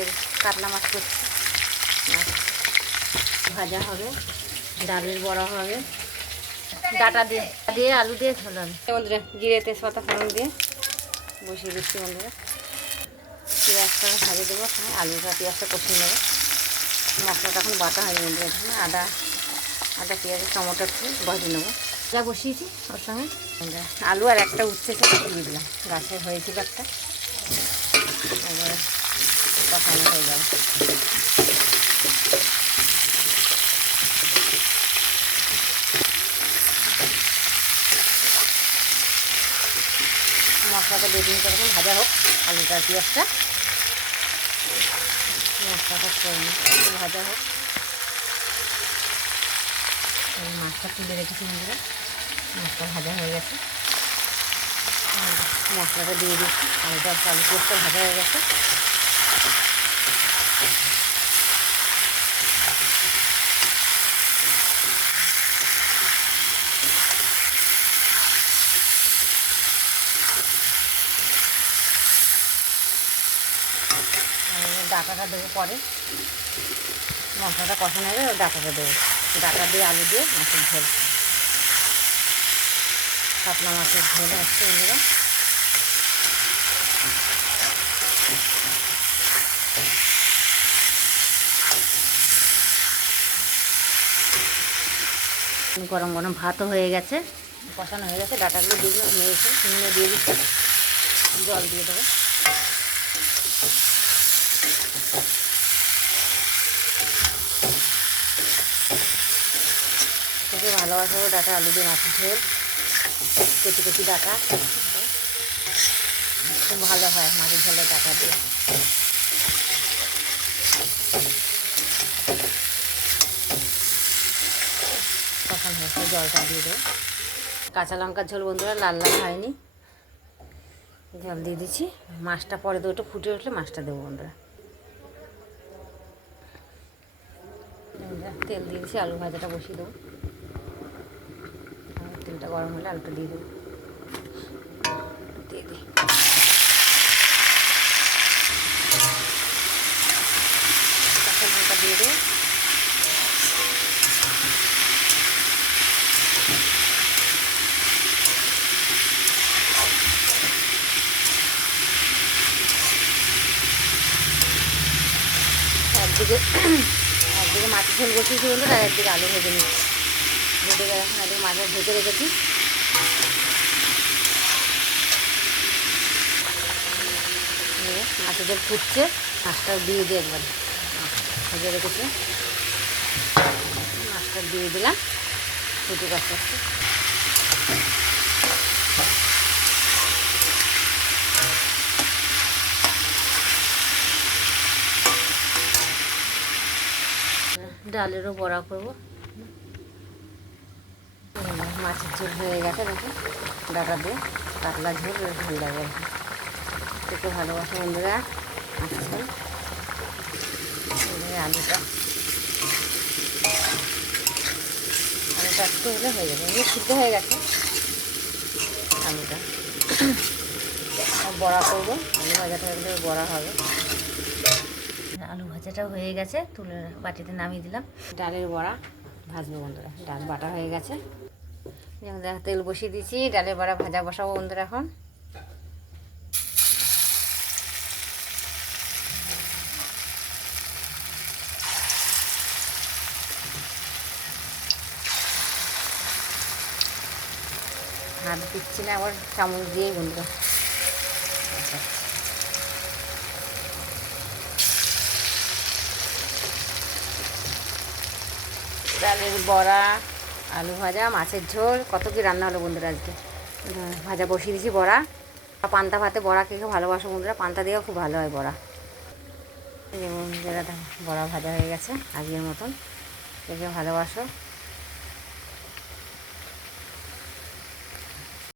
আমাদের কাতলা মাছ করছি, ভাজা হবে, ডালের বড়া হবে, ডাটা দিয়ে দিয়ে আলু দিয়ে ঝোল হবে। বন্ধুরা জিরে তেজপাতা ফোড়ন দিয়ে বসিয়ে দিচ্ছি বন্ধুরা। পেঁয়াজটা ভাজে দেবো, আলুটা পেঁয়াজটা কষিয়ে নেবো। মশলাটা এখন বাটা হয়নি বন্ধুরা, আদা আদা পেঁয়াজ টমেটো একটু ভেজে নেবো, যা বসিয়েছি ওর সঙ্গে আলু আর একটা উচ্ছে সেটা দিয়ে দিলাম, গাছে হয়েছিল একটা, এবারে কষানো হয়ে যাবে। মশলাটা 2-3 মিনিট এরকম ভাজা হোক, আলুটা পেঁয়াজটা মশলাটা একটু ভাজা হোক। মাছটা তুলে রেখেছি বন্ধুরা, মাছটা ভাজা হয়ে গেছে, মশলাটা দিয়ে দিচ্ছি, আলুটা আলু পেঁয়াজটা ভাজা হয়ে গেছে। ডাটাটা দেবো পরে, মশলাটা কষানো হবে, ডাটাটা দেবো, ডাটা দিয়ে আলু দিয়ে মাছের ঝোল, কাতলা মাছের ঝোল হচ্ছে বন্ধুরা। গরম গরম ভাতও হয়ে গেছে, কষানো হয়ে গেছে, ডাটাগুলো দিয়ে নিয়েছে, নুনে দিয়ে দিচ্ছি, জল দিয়ে দেবো। থেকে ভালোবাসবো ডাটা আলু দিয়ে মাছের ঝোল, কচি কচি ডাটা খুব ভালো হয় মাছের ঝোলের ডাটা দিয়ে। কখন হয়েছে জলটা দিয়ে দেবো, কাঁচা লঙ্কার ঝোল বন্ধুরা, লাল লাল হয়নি, জল দিয়ে দিচ্ছি। মাছটা পরে দেবো, একটু ফুটে উঠলে মাছটা দেবো বন্ধুরা। তেল দিয়ে দিচ্ছি, আলু ভাজাটা বসিয়ে দেবো, তেলটা গরম হলে আলুটা দিয়ে দেবো, দিয়ে দিই। কাঁচা লঙ্কা দিয়ে দেবো, একদিকে মাছের ঝোল বসিয়েছি বন্ধুরা, আর একদিকে আলু ভেজে নিচ্ছি, দুদিকে একদিকে মাছের ঢেকে রেখেছি। মাছের ঝোল ফুটছে, মাছটা দিয়ে দিই একবার, ভেজে রেখেছি, মাছটা দিয়ে দিলাম, ফুটুক আস্তে আস্তে। ডালেরও বড়া করবো, মাছের ঝোল হয়ে গেছে দেখুন, ডাটা দিয়ে কাতলা ঝোল ঝোল লাগে, খেতে ভালোবাসে বন্ধুরা মাছের ঝোল। আলুটা একটু হলে হয়ে যাবে, এমনি সিদ্ধ হয়ে গেছে আলুটা। বড়া করবো, আলু ভাজাটা হলে বড়া হবে। আলু ভাজাটাও হয়ে গেছে, তুলে বাটিতে নামিয়ে দিলাম। ডালের বড়া ভাজবো বন্ধুরা, ডাল বাটা হয়ে গেছে, তেল বসিয়ে দিয়েছি, ডালের বড়া ভাজা বসাবো বন্ধুরা। এখন হাত দিচ্ছি না, আবার চামচ দিয়েই বন্ধুরা। ডালের বড়া, আলু ভাজা, মাছের ঝোল, কত কি রান্না হলো বন্ধুরা আজকে। ভাজা বসিয়ে দিয়েছি বড়া, পান্তা ভাতে বড়া খেয়ে ভালোবাসো বন্ধুরা, পান্তা দিয়েও খুব ভালো হয় বড়া। যেমন বড়া ভাজা হয়ে গেছে আজকের মতন, খেয়ে ভালোবাসো।